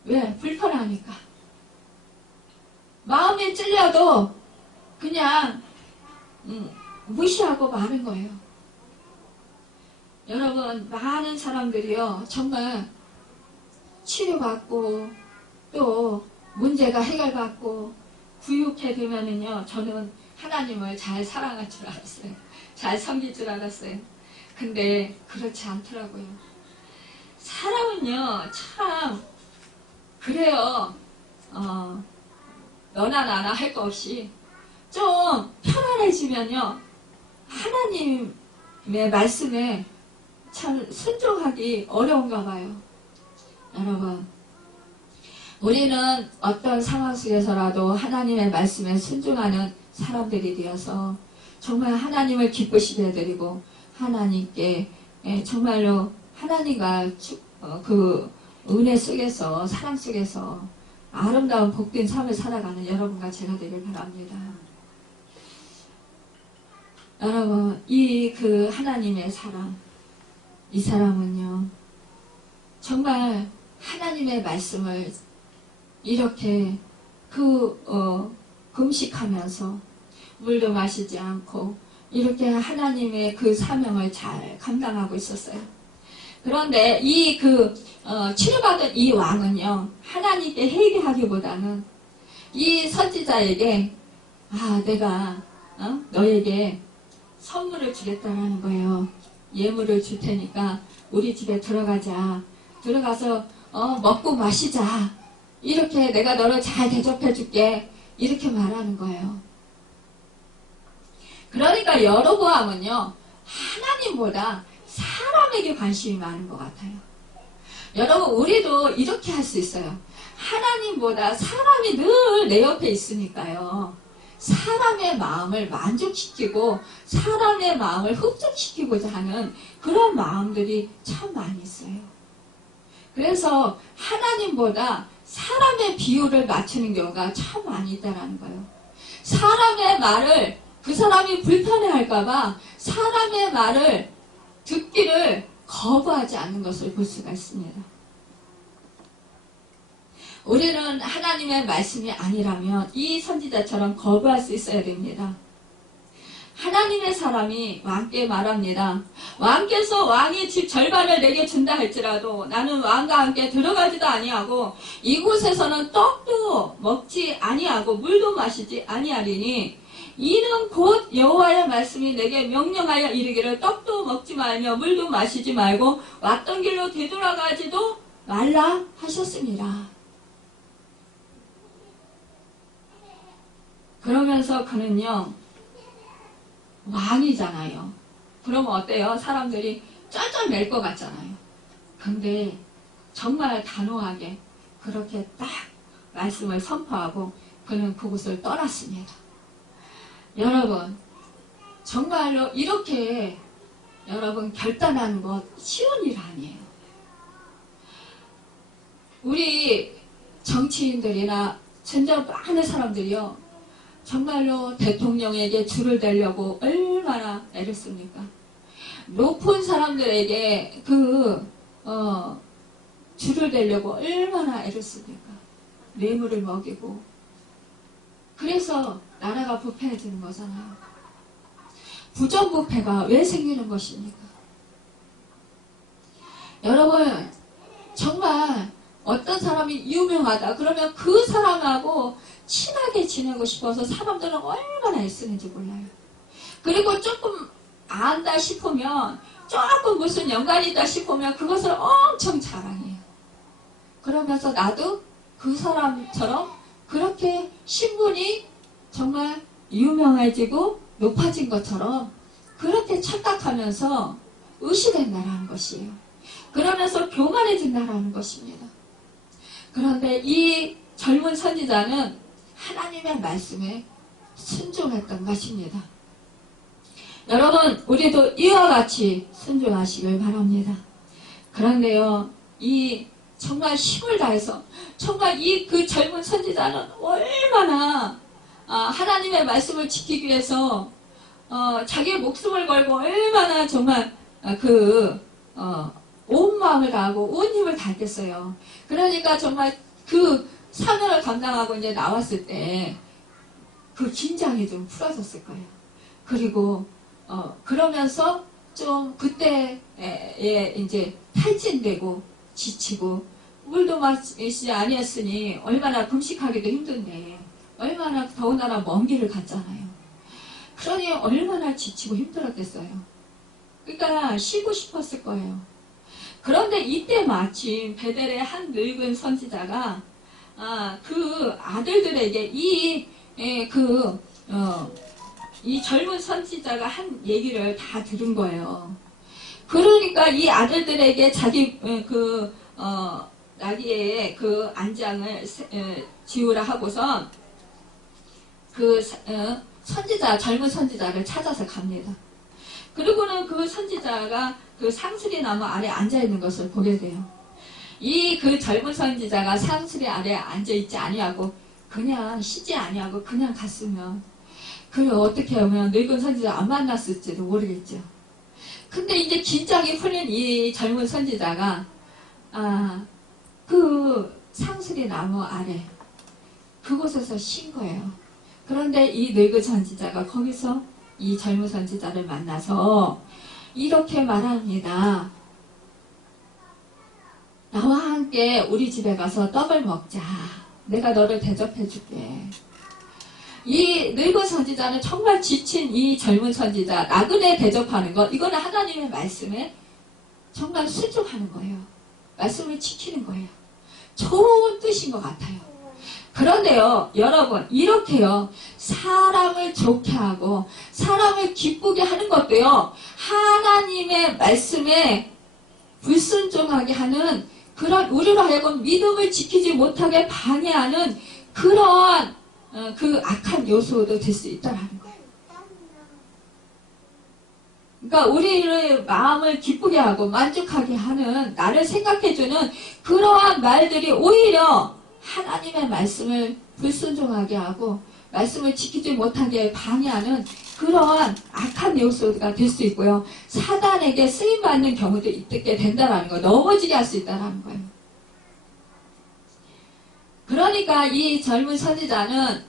왜? 불편하니까. 마음이 찔려도 그냥 무시하고 마는 거예요. 여러분, 많은 사람들이요 정말 치료받고 또 문제가 해결받고 부유케 되면은요 저는 하나님을 잘 사랑할 줄 알았어요. 잘 섬길 줄 알았어요. 근데 그렇지 않더라고요. 사람은요 참 그래요. 너나 나나 할 거 없이 좀 편안해지면요 하나님의 말씀에 참 순종하기 어려운가 봐요. 여러분, 우리는 어떤 상황 속에서라도 하나님의 말씀에 순종하는 사람들이 되어서 정말 하나님을 기쁘시게 해드리고 하나님께 정말로 하나님과 그 은혜 속에서 사랑 속에서 아름다운 복된 삶을 살아가는 여러분과 제가 되길 바랍니다. 여러분, 이 그 하나님의 사랑, 이 사람은요 정말 하나님의 말씀을 이렇게 금식하면서 물도 마시지 않고 이렇게 하나님의 그 사명을 잘 감당하고 있었어요. 그런데 이 치료받은 이 왕은요 하나님께 회개하기보다는 이 선지자에게 내가 너에게 선물을 주겠다라는 거예요. 예물을 줄 테니까 우리 집에 들어가자. 들어가서 먹고 마시자. 이렇게 내가 너를 잘 대접해 줄게. 이렇게 말하는 거예요. 그러니까 여로보암은요 하나님보다 사람에게 관심이 많은 것 같아요. 여러분, 우리도 이렇게 할 수 있어요. 하나님보다 사람이 늘 내 옆에 있으니까요 사람의 마음을 만족시키고 사람의 마음을 흡족시키고자 하는 그런 마음들이 참 많이 있어요. 그래서 하나님보다 사람의 비율을 맞추는 경우가 참 많이 있다는 거예요. 사람의 말을 그 사람이 불편해할까봐 사람의 말을 듣기를 거부하지 않는 것을 볼 수가 있습니다. 우리는 하나님의 말씀이 아니라면 이 선지자처럼 거부할 수 있어야 됩니다. 하나님의 사람이 왕께 말합니다. 왕께서 왕의 집 절반을 내게 준다 할지라도 나는 왕과 함께 들어가지도 아니하고 이곳에서는 떡도 먹지 아니하고 물도 마시지 아니하리니 이는 곧 여호와의 말씀이 내게 명령하여 이르기를 떡도 먹지 말며 물도 마시지 말고 왔던 길로 되돌아가지도 말라 하셨습니다. 그러면서 그는요, 왕이잖아요. 그러면 어때요? 사람들이 쩔쩔 맬 것 같잖아요. 근데 정말 단호하게 그렇게 딱 말씀을 선포하고 그는 그곳을 떠났습니다. 여러분, 정말로 이렇게 여러분 결단하는 것 쉬운 일 아니에요. 우리 정치인들이나 진짜 많은 사람들이요, 정말로 대통령에게 줄을 대려고 얼마나 애를 씁니까? 높은 사람들에게 줄을 대려고 얼마나 애를 씁니까? 뇌물을 먹이고. 그래서 나라가 부패해지는 거잖아요. 부정부패가 왜 생기는 것입니까? 여러분, 정말 어떤 사람이 유명하다 그러면 그 사람하고 친하게 지내고 싶어서 사람들은 얼마나 애쓰는지 몰라요. 그리고 조금 안다 싶으면, 조금 무슨 연관이 있다 싶으면 그것을 엄청 자랑해요. 그러면서 나도 그 사람처럼 그렇게 신분이 정말 유명해지고 높아진 것처럼 그렇게 착각하면서 의시된다라는 것이에요. 그러면서 교만해진다라는 것입니다. 그런데 이 젊은 선지자는 하나님의 말씀에 순종했던 것입니다. 여러분, 우리도 이와 같이 순종하시길 바랍니다. 그런데요, 이 정말 힘을 다해서 정말 그 젊은 선지자는 얼마나 하나님의 말씀을 지키기 위해서 자기의 목숨을 걸고 얼마나 정말 온 마음을 다하고 온 힘을 다했겠어요. 그러니까 정말 그 사명을 감당하고 이제 나왔을 때 그 긴장이 좀 풀어졌을 거예요. 그리고 그러면서 좀 그때 이제 탈진되고 지치고 물도 마시지 아니었으니 얼마나 금식하기도 힘든데 얼마나 더군다나 먼 길을 갔잖아요. 그러니 얼마나 지치고 힘들었겠어요. 그러니까 쉬고 싶었을 거예요. 그런데 이때 마침 베델의 한 늙은 선지자가 그 아들들에게 이 젊은 선지자가 한 얘기를 다 들은 거예요. 그러니까 이 아들들에게 자기 나귀의 그 안장을 지우라 하고선 젊은 선지자를 찾아서 갑니다. 그리고는 그 선지자가 그 상수리 나무 아래 앉아 있는 것을 보게 돼요. 그 젊은 선지자가 상수리 아래 앉아 있지 아니하고 그냥 쉬지 아니하고 그냥 갔으면 어떻게 하면 늙은 선지자 안 만났을지도 모르겠죠. 근데 이제 긴장이 풀린 이 젊은 선지자가 그 상수리 나무 아래 그곳에서 쉰 거예요. 그런데 이 늙은 선지자가 거기서 이 젊은 선지자를 만나서 이렇게 말합니다. 나와 함께 우리 집에 가서 떡을 먹자. 내가 너를 대접해 줄게. 이 늙은 선지자는 정말 지친 이 젊은 선지자, 나그네 대접하는 것, 이거는 하나님의 말씀에 정말 순종하는 거예요. 말씀을 지키는 거예요. 좋은 뜻인 것 같아요. 그런데요, 여러분, 이렇게요, 사람을 좋게 하고, 사람을 기쁘게 하는 것도요, 하나님의 말씀에 불순종하게 하는 그런 우리로 하여금 믿음을 지키지 못하게 방해하는 그러한 그 악한 요소도 될 수 있다라는 거예요. 그러니까 우리의 마음을 기쁘게 하고 만족하게 하는, 나를 생각해주는 그러한 말들이 오히려 하나님의 말씀을 불순종하게 하고 말씀을 지키지 못하게 방해하는 그러한 악한 요소가 될 수 있고요. 사단에게 쓰임받는 경우도 있게 된다는 거예요. 넘어지게 할 수 있다는 거예요. 그러니까 이 젊은 선지자는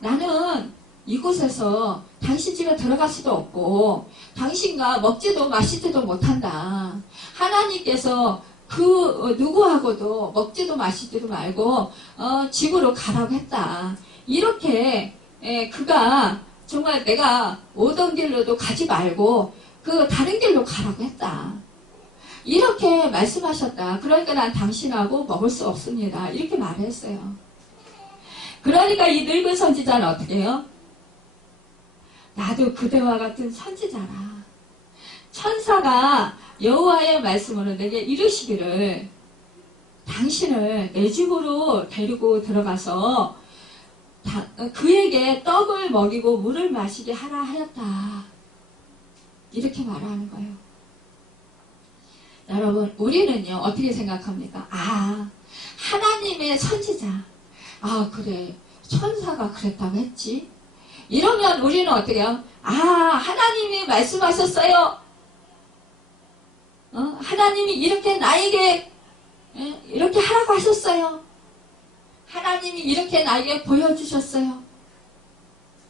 나는 이곳에서 당신 집에 들어갈 수도 없고 당신과 먹지도 마시지도 못한다. 하나님께서 누구하고도 먹지도 마시지도 말고 집으로 가라고 했다. 이렇게 그가 정말 내가 오던 길로도 가지 말고 그 다른 길로 가라고 했다. 이렇게 말씀하셨다. 그러니까 난 당신하고 먹을 수 없습니다. 이렇게 말을 했어요. 그러니까 이 늙은 선지자는 어떻게 해요? 나도 그대와 같은 선지자라. 천사가 여호와의 말씀으로 내게 이르시기를 당신을 내 집으로 데리고 들어가서 그에게 떡을 먹이고 물을 마시게 하라 하였다. 이렇게 말하는 거예요. 여러분, 우리는요, 어떻게 생각합니까? 하나님의 선지자. 그래. 천사가 그랬다고 했지. 이러면 우리는 어떻게 해요? 하나님이 말씀하셨어요. 하나님이 이렇게 나에게 이렇게 하라고 하셨어요. 하나님이 이렇게 나에게 보여주셨어요.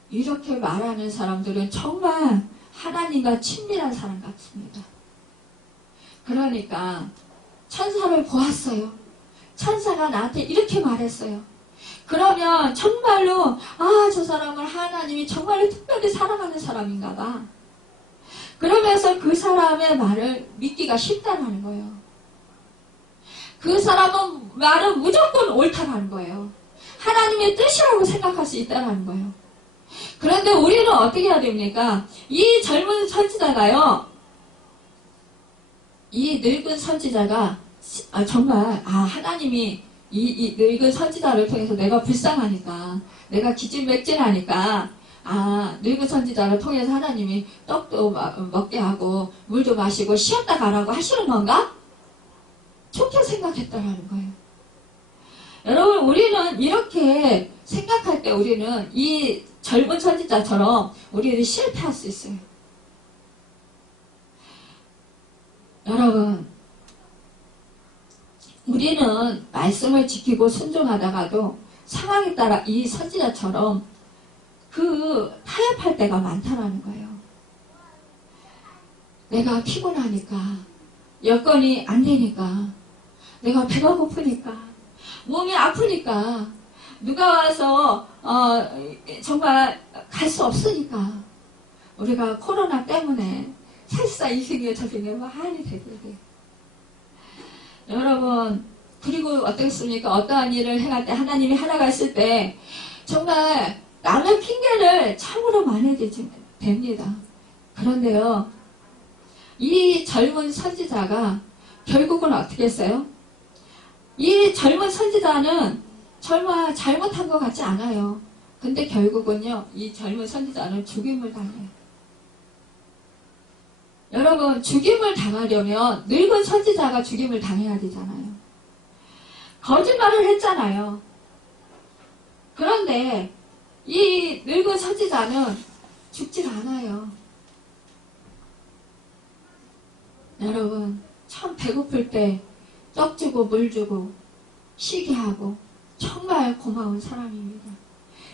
이렇게 말하는 사람들은 정말 하나님과 친밀한 사람 같습니다. 그러니까 천사를 보았어요. 천사가 나한테 이렇게 말했어요. 그러면 정말로 저 사람을 하나님이 정말로 특별히 사랑하는 사람인가 봐. 그러면서 그 사람의 말을 믿기가 쉽다는 거예요. 그 사람은 말은 무조건 옳다는 거예요. 하나님의 뜻이라고 생각할 수 있다는 거예요. 그런데 우리는 어떻게 해야 됩니까? 이 젊은 선지자가요. 이 늙은 선지자가 정말 하나님이 이 늙은 선지자를 통해서 내가 불쌍하니까 내가 기진맥진하니까 늙은 선지자를 통해서 하나님이 떡도 먹게 하고 물도 마시고 쉬었다 가라고 하시는 건가? 좋게 생각했다라는 거예요. 여러분, 우리는 이렇게 생각할 때 우리는 이 젊은 선지자처럼 우리는 실패할 수 있어요. 여러분, 우리는 말씀을 지키고 순종하다가도 상황에 따라 이 선지자처럼 타협할 때가 많다라는 거예요. 내가 피곤하니까, 여건이 안 되니까, 내가 배가 고프니까, 몸이 아프니까, 누가 와서 정말 갈 수 없으니까 우리가 코로나 때문에 사실상 이 생에 저 생에 많이 되게 돼요. 여러분, 그리고 어떻습니까? 어떠한 일을 행할 때 하나님이 하나가 있을 때 정말 남의 핑계를 참으로 많이 됩니다. 그런데요, 이 젊은 선지자가 결국은 어떻게 했어요? 이 젊은 선지자는 정말 잘못한 것 같지 않아요. 근데 결국은요, 이 젊은 선지자는 죽임을 당해요. 여러분, 죽임을 당하려면 늙은 선지자가 죽임을 당해야 되잖아요. 거짓말을 했잖아요. 그런데 이 늙은 선지자는 죽질 않아요. 여러분, 참 배고플 때 떡 주고 물 주고 쉬게 하고 정말 고마운 사람입니다.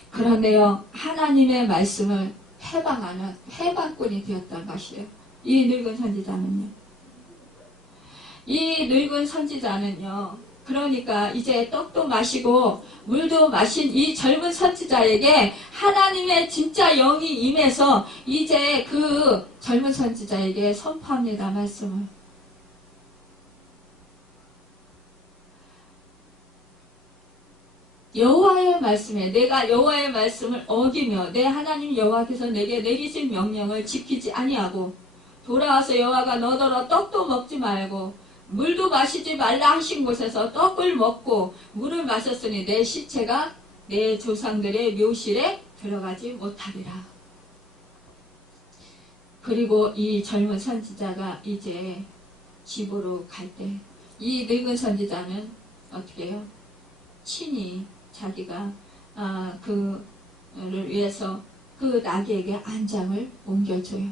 그런데요, 하나님의 말씀을 해방하는 해방꾼이 되었던 것이에요. 이 늙은 선지자는요. 이 늙은 선지자는요. 그러니까 이제 떡도 마시고 물도 마신 이 젊은 선지자에게 하나님의 진짜 영이 임해서 이제 그 젊은 선지자에게 선포합니다. 말씀을. 여호와의 말씀에 내가 여호와의 말씀을 어기며 내 하나님 여호와께서 내게 내리신 명령을 지키지 아니하고 돌아와서 여호와가 너더러 떡도 먹지 말고 물도 마시지 말라 하신 곳에서 떡을 먹고 물을 마셨으니 내 시체가 내 조상들의 묘실에 들어가지 못하리라. 그리고 이 젊은 선지자가 이제 집으로 갈 때 이 늙은 선지자는 어떻게 해요? 친히 자기가 그를 위해서 그 나귀에게 안장을 올려줘요.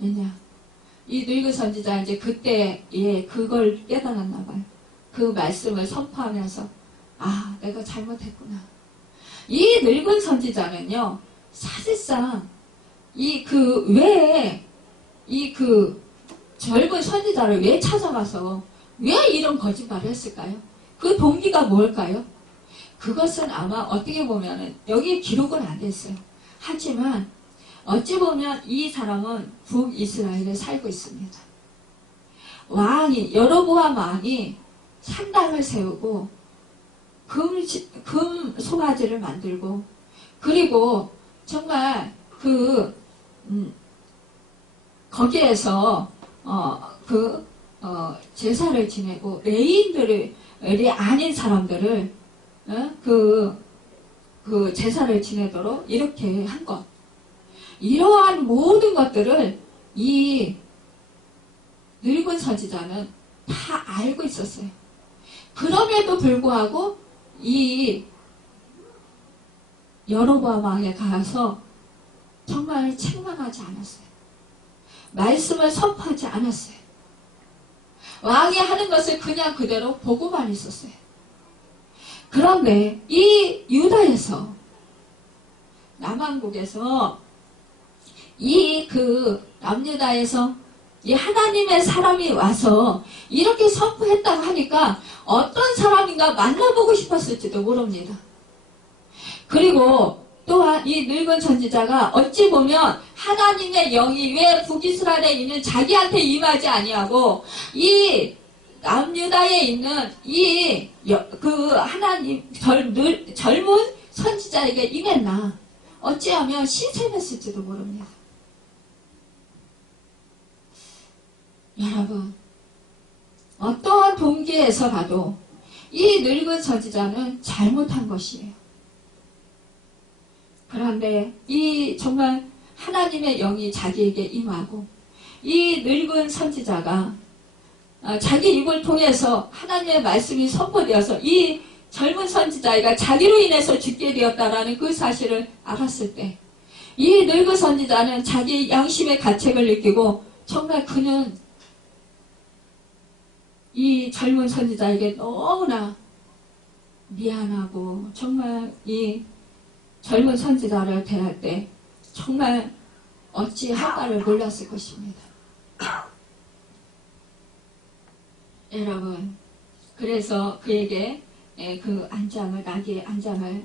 왜냐? 이 늙은 선지자 이제 그때 그걸 깨달았나 봐요. 그 말씀을 선포하면서 내가 잘못했구나. 이 늙은 선지자는요, 사실상 젊은 선지자를 왜 찾아가서 왜 이런 거짓말을 했을까요? 그 동기가 뭘까요? 그것은 아마 어떻게 보면은 여기 기록은 안 됐어요. 하지만 어찌 보면 이 사람은 북이스라엘에 살고 있습니다. 왕이 여로보암 왕이 산당을 세우고 금 송아지를 만들고 그리고 정말 거기에서 제사를 지내고 레위인들이 아닌 사람들을 그 제사를 지내도록 이렇게 한 것. 이러한 모든 것들을 이 늙은 선지자는 다 알고 있었어요. 그럼에도 불구하고 이 여로보암 왕에 가서 정말 책망하지 않았어요. 말씀을 선포하지 않았어요. 왕이 하는 것을 그냥 그대로 보고만 있었어요. 그런데 이 유다에서 남왕국에서 남유다에서 이 하나님의 사람이 와서 이렇게 선포했다고 하니까 어떤 사람인가 만나보고 싶었을지도 모릅니다. 그리고 또한 이 늙은 선지자가 어찌 보면 하나님의 영이 왜 북이스라엘에 있는 자기한테 임하지 아니하고 이 남유다에 있는 하나님 젊은 선지자에게 임했나? 어찌하면 신세했을지도 모릅니다. 여러분, 어떠한 동기에서라도 이 늙은 선지자는 잘못한 것이에요. 그런데 이 정말 하나님의 영이 자기에게 임하고 이 늙은 선지자가 자기 입을 통해서 하나님의 말씀이 선포되어서 이 젊은 선지자가 자기로 인해서 죽게 되었다라는 그 사실을 알았을 때 이 늙은 선지자는 자기 양심의 가책을 느끼고 정말 그는 이 젊은 선지자에게 너무나 미안하고 정말 이 젊은 선지자를 대할 때 정말 어찌할까를 몰랐을 것입니다. 여러분, 그래서 그에게 그 안장을, 나귀의 안장을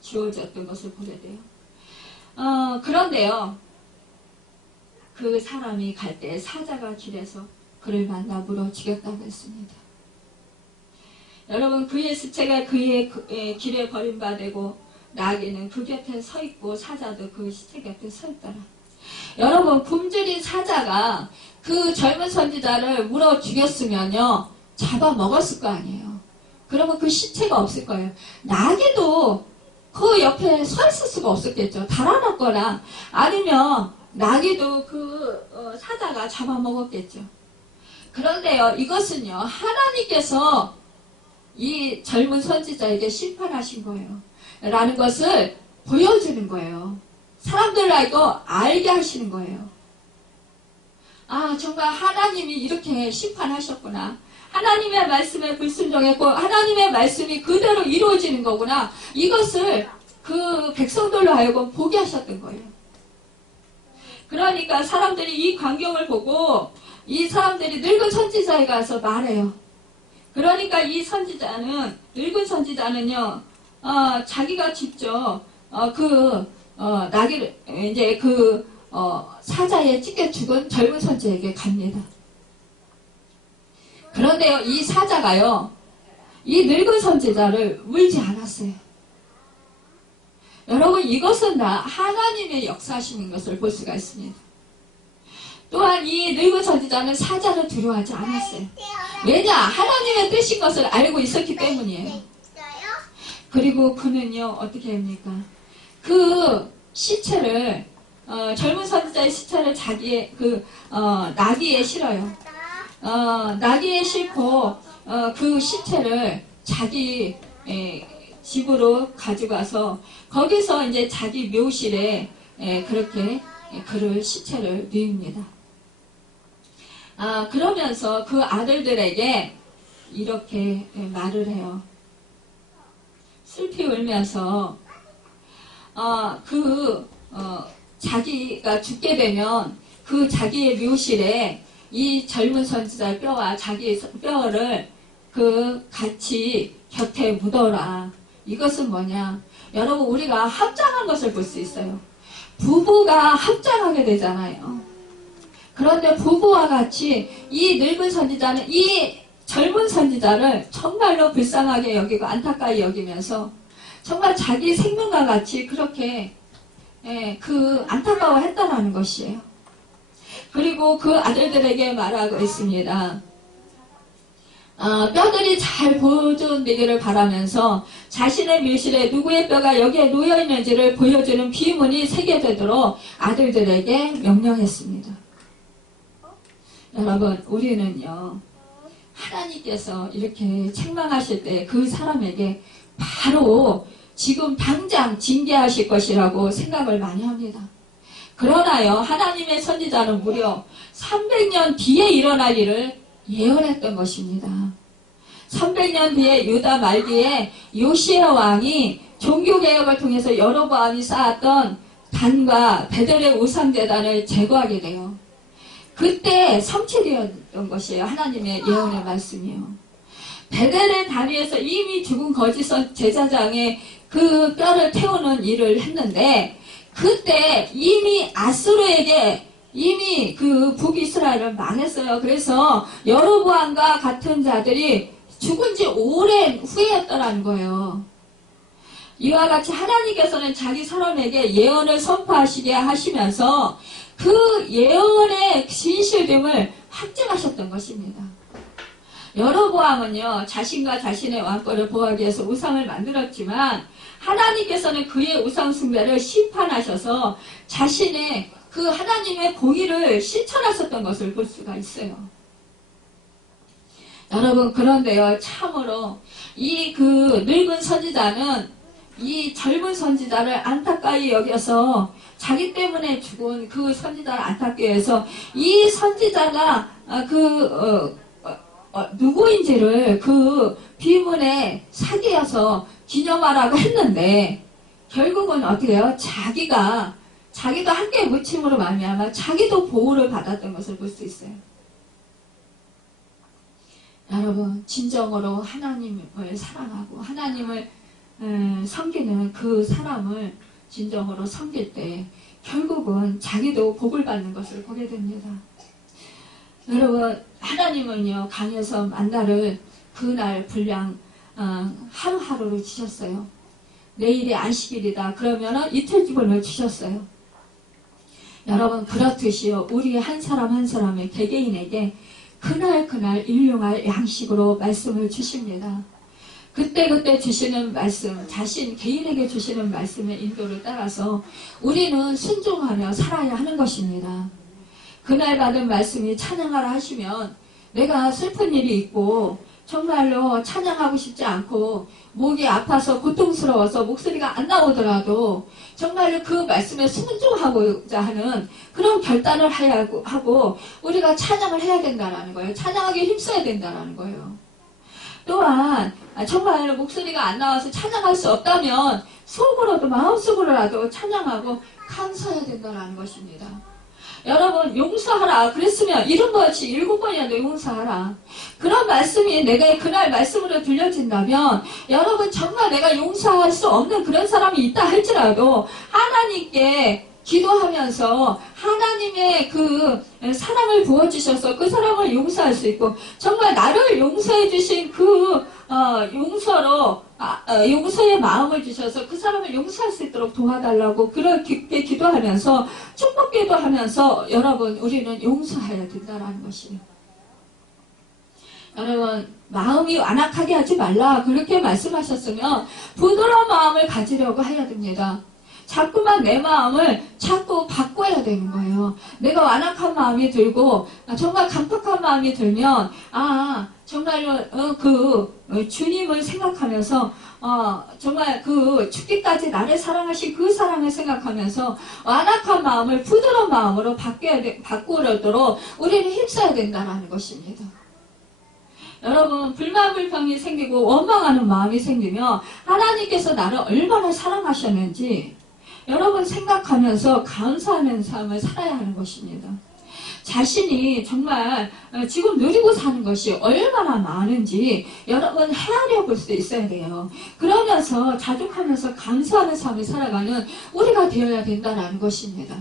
주어졌던 것을 보게 돼요. 그런데요, 그 사람이 갈 때 사자가 길에서 그를 만나 물어 죽였다고 했습니다. 여러분, 그의 시체가 그의 길에 버림받고 나귀는 그 곁에 서 있고 사자도 그 시체 곁에 서 있더라. 여러분, 굶주린 사자가 그 젊은 선지자를 물어 죽였으면요 잡아먹었을 거 아니에요. 그러면 그 시체가 없을 거예요. 나귀도 그 옆에 서 있을 수가 없었겠죠. 달아났거나 아니면 나귀도 사자가 잡아먹었겠죠. 그런데요, 이것은요 하나님께서 이 젊은 선지자에게 심판하신 거예요 라는 것을 보여주는 거예요. 사람들에게 알게 하시는 거예요. 아, 정말 하나님이 이렇게 심판하셨구나. 하나님의 말씀에 불순종했고 하나님의 말씀이 그대로 이루어지는 거구나. 이것을 그 백성들로 하여금 보게 하셨던 거예요. 그러니까 사람들이 이 광경을 보고 이 사람들이 늙은 선지자에 가서 말해요. 그러니까 이 선지자는, 늙은 선지자는요 자기가 직접 나귀를 이제 사자에 찢겨 죽은 젊은 선지자에게 갑니다. 그런데요, 이 사자가요 이 늙은 선지자를 물지 않았어요. 여러분, 이것은 다 하나님의 역사하시는 것을 볼 수가 있습니다. 또한 이 늙은 선지자는 사자를 두려워하지 않았어요. 왜냐? 하나님의 뜻인 것을 알고 있었기 때문이에요. 그리고 그는요 어떻게 합니까? 그 시체를 젊은 선지자의 시체를 자기의 나귀에 실어요. 나귀에 싣고 그 시체를 자기 집으로 가져가서 거기서 이제 자기 묘실에 그렇게 그를 시체를 뉘웁니다. 그러면서 그 아들들에게 이렇게 말을 해요. 슬피 울면서 자기가 죽게 되면 그 자기의 묘실에 이 젊은 선지자의 뼈와 자기의 뼈를 같이 곁에 묻어라. 이것은 뭐냐? 여러분 우리가 합장한 것을 볼 수 있어요. 부부가 합장하게 되잖아요. 그런데 부부와 같이 이 늙은 선지자는 이 젊은 선지자를 정말로 불쌍하게 여기고 안타까이 여기면서 정말 자기 생명과 같이 그렇게 안타까워했다라는 것이에요. 그리고 그 아들들에게 말하고 있습니다. 뼈들이 잘 보존되기를 바라면서 자신의 밀실에 누구의 뼈가 여기에 놓여있는지를 보여주는 비문이 새겨지도록 아들들에게 명령했습니다. 여러분 우리는요 하나님께서 이렇게 책망하실 때 그 사람에게 바로 지금 당장 징계하실 것이라고 생각을 많이 합니다. 그러나요 하나님의 선지자는 무려 300년 뒤에 일어날 일을 예언했던 것입니다. 300년 뒤에 유다 말기에 요시야 왕이 종교개혁을 통해서 여로보암이 쌓았던 단과 베델의 우상제단을 제거하게 돼요. 그때 성취되었던 것이에요. 하나님의 예언의 말씀이요. 베델의 다리에서 이미 죽은 거짓 제사장의 그 뼈를 태우는 일을 했는데 그때 이미 아수르에게 이미 그 북이스라엘을 망했어요. 그래서 여로보암과 같은 자들이 죽은 지 오랜 후였더라는 거예요. 이와 같이 하나님께서는 자기 사람에게 예언을 선포하시게 하시면서 그 예언의 진실됨을 확증하셨던 것입니다. 여로보암은요 자신과 자신의 왕권을 보호하기 위해서 우상을 만들었지만 하나님께서는 그의 우상 숭배를 심판하셔서 자신의 그 하나님의 공의를 실천하셨던 것을 볼 수가 있어요. 여러분 그런데요 참으로 이 그 늙은 선지자는 이 젊은 선지자를 안타까이 여겨서 자기 때문에 죽은 그 선지자를 안타까이 해서 이 선지자가 누구인지를 그 비문에 사기여서 기념하라고 했는데 결국은 어떻게 해요? 자기도 함께 묻힘으로 말미암아 자기도 보호를 받았던 것을 볼 수 있어요. 여러분 진정으로 하나님을 사랑하고 하나님을 섬기는 그 사람을 진정으로 섬길 때 결국은 자기도 복을 받는 것을 보게 됩니다. 여러분 하나님은요 강에서 만나를 그날 분량 하루하루로 주셨어요. 내일이 안식일이다 그러면은 이틀 기본을 주셨어요. 여러분 그렇듯이요 우리 한 사람 한 사람의 개개인에게 그날 일용할 양식으로 말씀을 주십니다. 그때 주시는 말씀, 자신 개인에게 주시는 말씀의 인도를 따라서 우리는 순종하며 살아야 하는 것입니다. 그날 받은 말씀이 찬양하라 하시면 내가 슬픈 일이 있고 정말로 찬양하고 싶지 않고 목이 아파서 고통스러워서 목소리가 안 나오더라도 정말로 그 말씀에 순종하고자 하는 그런 결단을 하고 우리가 찬양을 해야 된다는 거예요. 찬양하기에 힘써야 된다는 거예요. 또한 정말 목소리가 안 나와서 찬양할 수 없다면 속으로도 마음속으로라도 찬양하고 감사해야 된다는 것입니다. 여러분 용서하라 그랬으면 7번치 7번이라도 용서하라. 그런 말씀이 내가 그날 말씀으로 들려진다면 여러분 정말 내가 용서할 수 없는 그런 사람이 있다 할지라도 하나님께 기도하면서 하나님의 그 사랑을 부어주셔서 그 사람을 용서할 수 있고 정말 나를 용서해 주신 그 용서의 마음을 주셔서 그 사람을 용서할 수 있도록 도와달라고 그렇게 기도하면서 축복기도 하면서 여러분 우리는 용서해야 된다는 것이에요. 여러분 마음이 완악하게 하지 말라 그렇게 말씀하셨으면 부드러운 마음을 가지려고 해야 됩니다. 자꾸만 내 마음을 자꾸 바꿔야 되는 거예요. 내가 완악한 마음이 들고 정말 강팍한 마음이 들면 정말로 주님을 생각하면서 정말 그 죽기까지 나를 사랑하신 그 사랑을 생각하면서 완악한 마음을 부드러운 마음으로 바꾸려도록 우리는 힘써야 된다는 것입니다. 여러분 불만 불평이 생기고 원망하는 마음이 생기면 하나님께서 나를 얼마나 사랑하셨는지 여러분 생각하면서 감사하는 삶을 살아야 하는 것입니다. 자신이 정말 지금 누리고 사는 것이 얼마나 많은지 여러분 헤아려 볼 수 있어야 돼요. 그러면서 자족하면서 감사하는 삶을 살아가는 우리가 되어야 된다는 것입니다.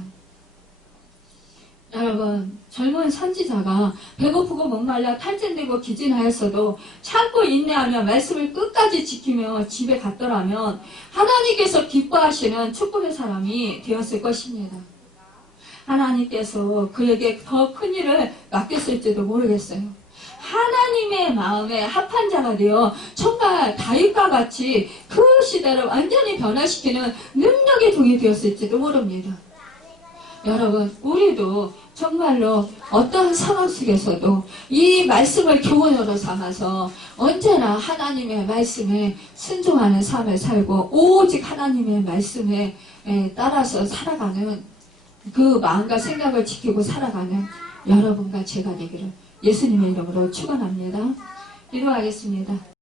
여러분, 젊은 선지자가 배고프고 목말라 탈진되고 기진하였어도 참고 인내하며 말씀을 끝까지 지키며 집에 갔더라면 하나님께서 기뻐하시는 축복의 사람이 되었을 것입니다. 하나님께서 그에게 더 큰 일을 맡겼을지도 모르겠어요. 하나님의 마음에 합한 자가 되어 정말 다윗과 같이 그 시대를 완전히 변화시키는 능력의 종이 되었을지도 모릅니다. 여러분, 우리도 정말로 어떤 상황 속에서도 이 말씀을 교훈으로 삼아서 언제나 하나님의 말씀에 순종하는 삶을 살고 오직 하나님의 말씀에 따라서 살아가는 그 마음과 생각을 지키고 살아가는 여러분과 제가 되기를 예수님의 이름으로 축원합니다. 기도하겠습니다.